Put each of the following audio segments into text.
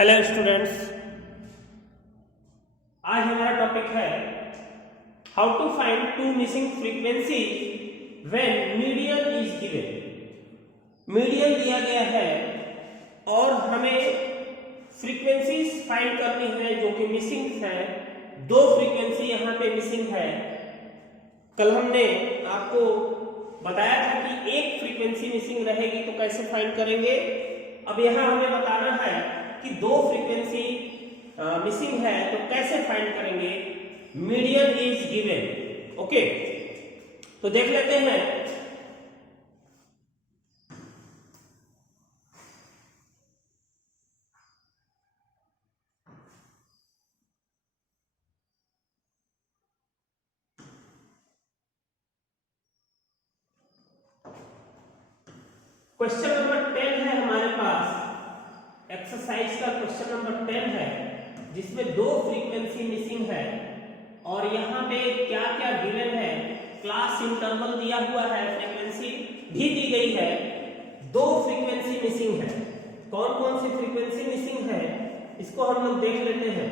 Hello students, आज हमारा topic है how to find two missing frequency when median is given. Median दिया गया है और हमें फ्रीक्वेंसीज फाइंड करनी है जो कि मिसिंग है। दो फ्रीक्वेंसी यहाँ पे मिसिंग है। कल हमने आपको बताया था कि एक फ्रीक्वेंसी मिसिंग रहेगी तो कैसे फाइंड करेंगे। अब यहाँ हमें बताना है कि दो फ्रीक्वेंसी मिसिंग है तो कैसे फाइंड करेंगे। Median is given. ओके, तो देख लेते हैं। क्वेश्चन नंबर 10 है हमारे पास। एक्सरसाइज का क्वेश्चन नंबर 10 है जिसमें दो फ्रीक्वेंसी मिसिंग है और यहाँ पे क्या क्या गिवन है। क्लास इंटरवल दिया हुआ है, फ्रीक्वेंसी भी दी गई है। दो फ्रीक्वेंसी मिसिंग है। कौन कौन सी फ्रीक्वेंसी मिसिंग है इसको हम लोग देख लेते हैं।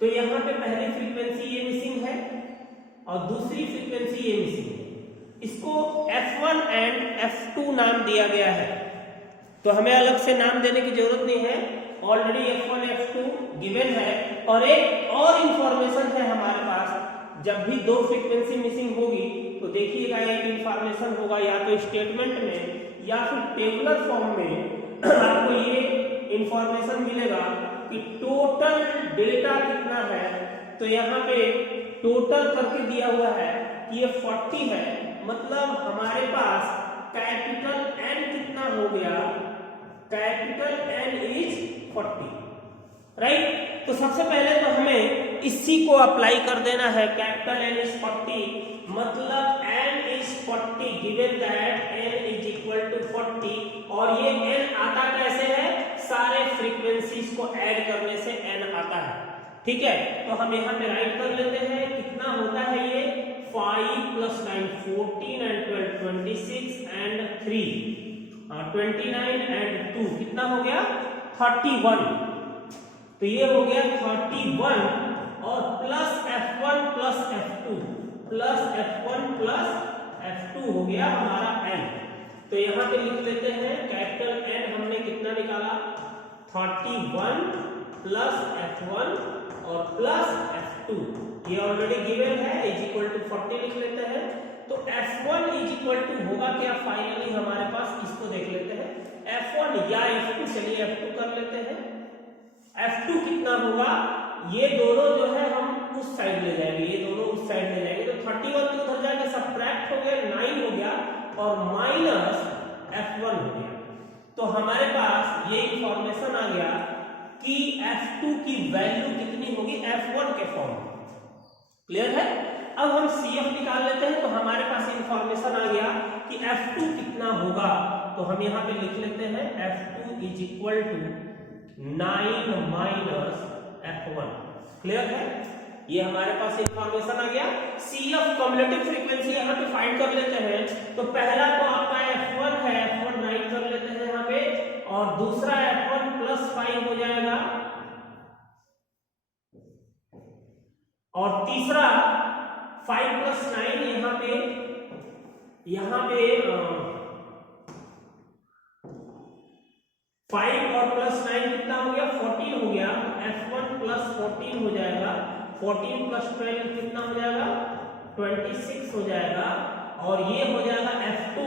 तो यहाँ पे पहली फ्रीक्वेंसी ये मिसिंग है और दूसरी फ्रीक्वेंसी ये मिसिंग है। इसको F1 एंड F2 नाम दिया गया है, तो हमें अलग से नाम देने की जरूरत नहीं है। ऑलरेडी F1 F2 गिवन है और एक और इंफॉर्मेशन है हमारे पास। जब भी दो फ्रीक्वेंसी मिसिंग होगी तो देखिएगा एक इंफॉर्मेशन होगा या तो स्टेटमेंट में या फिर टेबुलर फॉर्म में आपको ये इंफॉर्मेशन मिलेगा कि टोटल डेटा कितना है। तो यहाँ पे टोटल करके दिया हुआ है कि ये 40 है, मतलब हमारे पास कैपिटल N कितना हो गया। Capital N is 40, right. तो सबसे पहले तो हमें इसी को अप्लाई कर देना है। कैपिटल N इज 40 मतलब N is 40 given that N is equal to 40। और ये N आता कैसे है, सारे फ्रीक्वेंसीज को ऐड करने से N आता है, ठीक है। तो हम यहाँ पे राइट कर लेते हैं कितना होता है ये 5 + 9 14 and 12 26 and 3 29 and 2 कितना हो गया 31। तो ये हो गया 31 और plus F1 plus F2 plus F1 plus F2 हो गया हमारा N। तो यहाँ पे लिख लेते हैं कैपिटल N हमने कितना निकाला 31 प्लस F1 और प्लस F2। ये ऑलरेडी गिवन है इज इक्वल टू 40 लिख लेते हैं। तो F1 इज इक्वल टू होगा क्या फाइनली हमारे पास, इसको देख लेते हैं। F1 या F2, चलिए F2 कर लेते हैं। F2 कितना होगा, ये दोनों जो है हम उस साइड ले जाएंगे, ये दोनों उस साइड ले जाएंगे। तो 31 तो उधर जाके सब्ट्रैक्ट हो गया 9 हो गया और माइनस F1 हो गया। तो हमारे पास ये इंफॉर्मेशन आ गया कि F2 की वैल्यू कितनी होगी F1 के फॉर्म में। क्लियर है। अब हम CF निकाल लेते हैं। तो हमारे पास इंफॉर्मेशन आ गया कि F2 कितना होगा। तो हम यहाँ पे लिख लेते हैं F2 is equal to 9 minus F1। क्लियर है, ये हमारे पास इंफॉर्मेशन आ गया। CF कम्युलेटिव फ्रीक्वेंसी यहाँ पे फाइंड कर लेते हैं। तो पहला तो आपका F1 है, F1 राइट कर लेते हैं यहाँ पे, और दूसरा F1 प्लस 5 हो जाएगा और तीसरा 5 + 9 यहाँ पे 5 और प्लस 9 कितना हो गया 14 हो गया। F1 प्लस 14 हो जाएगा। 14 + 12 कितना हो जाएगा 26 हो जाएगा और ये हो जाएगा F2।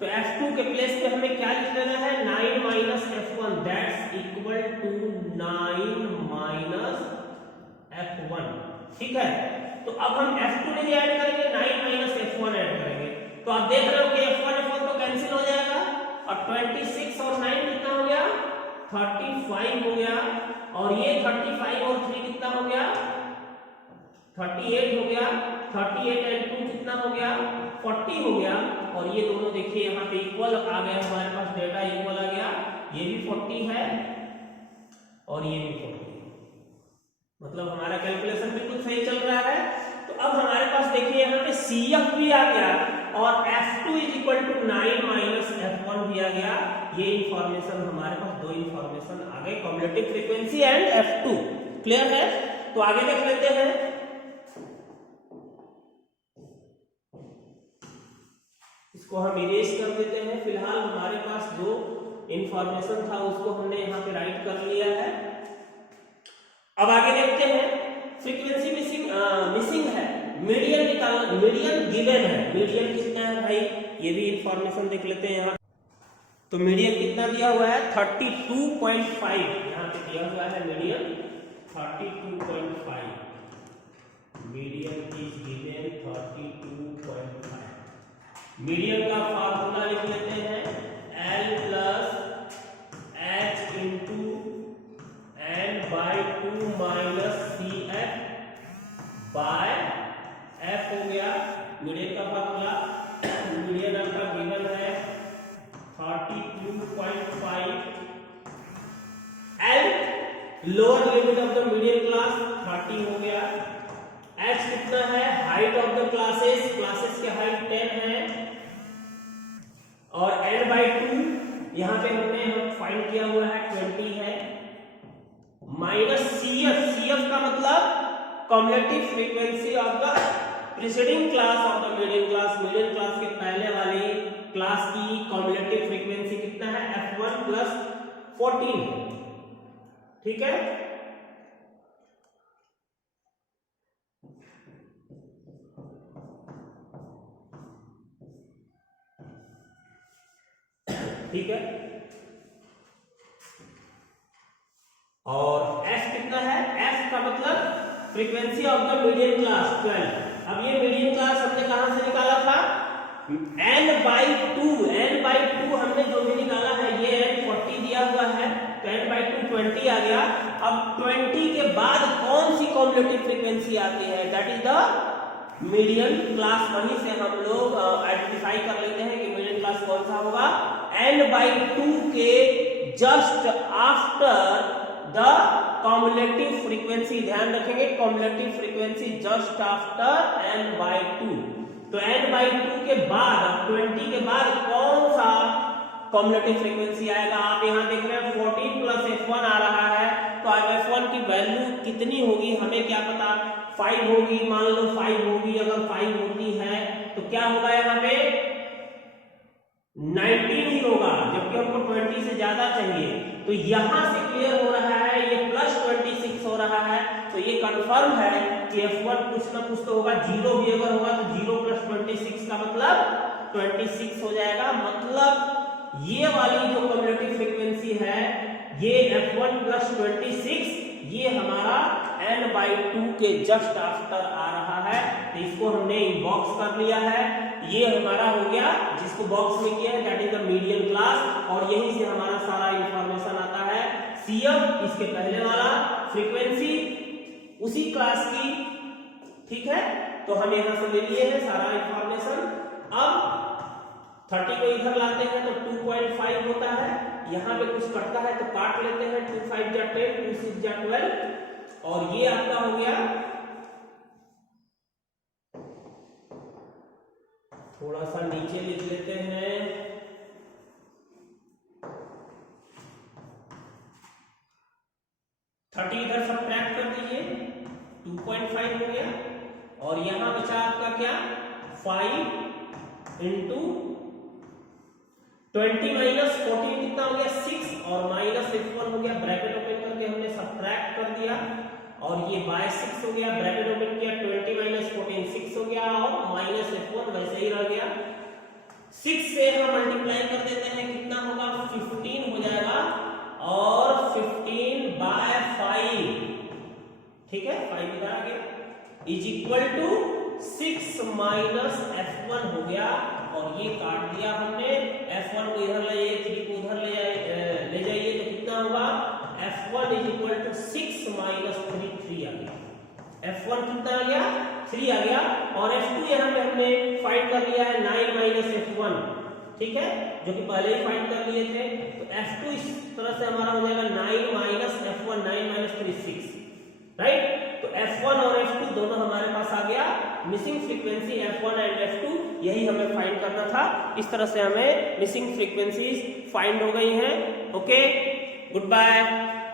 तो F2 के प्लेस पे हमें क्या लिख लेना है 9 minus F1 that's equal to 9 minus F1, ठीक है। तो अब हम F2 नहीं ऐड करेंगे, 9 माइनस F1 ऐड करेंगे। तो आप देख रहे हो कि F1 तो कैंसिल हो जाएगा और 26 और 9 कितना हो गया 35 हो गया और ये 35 और 3 कितना हो गया 38 हो गया। 38 and 2 कितना हो गया 40 हो गया और ये दोनों देखिए यहाँ पे इक्वल आ गया, हमारे पास डेटा इक्वल आ गया। ये भी 40 है और ये भी 40, मतलब हमारा कैलकुलेशन बिल्कुल सही चल रहा है। तो अब हमारे पास देखिए यहाँ पे CF भी आ गया और F2 is equal to 9 minus F1 दिया गया। ये इंफॉर्मेशन हमारे पास दो इंफॉर्मेशन आ गए, cumulative frequency and F2। Clear है? तो आगे देख लेते हैं। इसको हम इरेज कर देते हैं। फिलहाल हमारे पास जो इंफॉर्मेशन था उसको हमने यहाँ पे राइट कर लिया है। अब आगे देखते हैं, फ्रीक्वेंसी मिसिंग है, मीडियन निकालना, मीडियन गिवन है। मीडियन कितना है भाई, ये भी इंफॉर्मेशन देख लेते हैं यहाँ। तो मीडियन कितना दिया हुआ है, 32.5 यहाँ पे दिया हुआ है median 32.5। Median is given 32.5। Median का फार्मूला लिख लेते हैं, L plus H into N by 2 minus CF by F हो गया मीडियन का फार्मूला। मीडियन आपका गिवन है 32.5। L lower limit of the median class 30 हो गया। H कितना है, height of the classes, classes की हाइट 10 है। और N बाई 2 यहाँ पे हमने फाइंड किया हुआ है 20 है। माइनस CF, CF का मतलब cumulative frequency of the preceding class of the median class. Median class के पहले वाली क्लास की कम्युलेटिव फ्रीक्वेंसी कितना है, F1 प्लस 14। ठीक है, ठीक है। और F कितना है, F का मतलब frequency of the median class 12। अब ये मीडियन क्लास हमने कहां से निकाला था, N बाई 2। N बाई 2 हमने जो भी निकाला है, ये N 40 दिया हुआ है, तो N बाई 2 20 आ गया। अब 20 के बाद कौन सी कम्युलेटिव फ्रीक्वेंसी आती है, that is the median class. वहीं से हम लोग आइडेंटिफाई कर लेते हैं कि मीडियन क्लास कौन सा होगा। N बाई 2 के just after the cumulative frequency, ध्यान रखेंगे cumulative frequency just after N by 2। तो N बाई 2 के बाद 20 के बाद कौन सा कम्युलेटिव फ्रीक्वेंसी आएगा, आप यहाँ देख रहे हैं 14 प्लस F1 आ रहा है। तो अब F1 की वैल्यू कितनी होगी हमें क्या पता, 5 होगी, मान लो 5 होगी। अगर 5 होती है तो क्या होगा, यहाँ पे 19 ही होगा, जबकि हमको 20 से ज्यादा चाहिए। तो यहां से क्लियर हो रहा है ये प्लस 26 हो रहा है। तो ये कंफर्म है कि F1 कुछ ना कुछ तो होगा। 0 भी अगर होगा तो 0 प्लस 26 का मतलब 26 हो जाएगा। मतलब ये वाली जो कम्युलेटिव फ्रीक्वेंसी है, ये F1 प्लस 26, ये हमारा N बाई 2 के जस्ट आफ्टर आ रहा है। तो इसको हमने इनबॉक्स कर लिया है। ये हमारा हो गया, जिसको बॉक्स में किया है that is the median class. और यहीं से हमारा सारा इंफॉर्मेशन आता है। CF इसके पहले वाला, फ्रीक्वेंसी उसी क्लास की, ठीक है। तो हम यहां से ले लिए हैं सारा इंफॉर्मेशन। अब 30 को इधर लाते हैं तो 2.5 होता है। यहां पे कुछ कटता है तो काट लेते हैं, 2 5 जा 10, 2 6 जा 12। और ये आपका हो गया, थोड़ा सा नीचे लिख लेते हैं, 30 इधर सब्ट्रैक्ट कर दीजिए, 2.5 हो गया। और यहां बचा आपका क्या, 5 इंटू 20 माइनस 14 कितना हो गया, 6। और माइनस F1 हो गया, ब्रैकेट ओपन करके हमने सब्ट्रैक्ट कर दिया। और ये बाय 6 हो गया, ब्रैकेट ओपन किया, 20 माइनस 14 6 हो गया। और माइनस F1 वैसे ही रह गया। 6 से हम मल्टीप्लाई कर देते हैं, कितना होगा, 15 हो जाएगा। और 15 बाय 5, ठीक है, 5 इधर आ गया, is equal to 6 minus F1 हो गया। और ये काट दिया हमने, F1 को इधर ले जाइए, 3 को उधर ले जाइए, तो कितना होगा, F1 is equal to 6 minus 3 आ गया। F1 कितना आ गया, 3 आ गया। और F2 यहाँ पे हमने फाइंड कर लिया है 9 माइनस F1, ठीक है, जो कि पहले ही फाइंड कर लिए थे। तो F2 इस तरह से हमारा हो जाएगा 9 माइनस F1, 9 माइनस 3 6, राइट। तो F1 और F2 दोनों हमारे पास आ गया। Missing frequency F1 and F2 यही हमें फाइंड करना था। इस तरह से हमें मिसिंग फ्रीक्वेंसीज फाइंड हो गई हैं। Okay, good bye.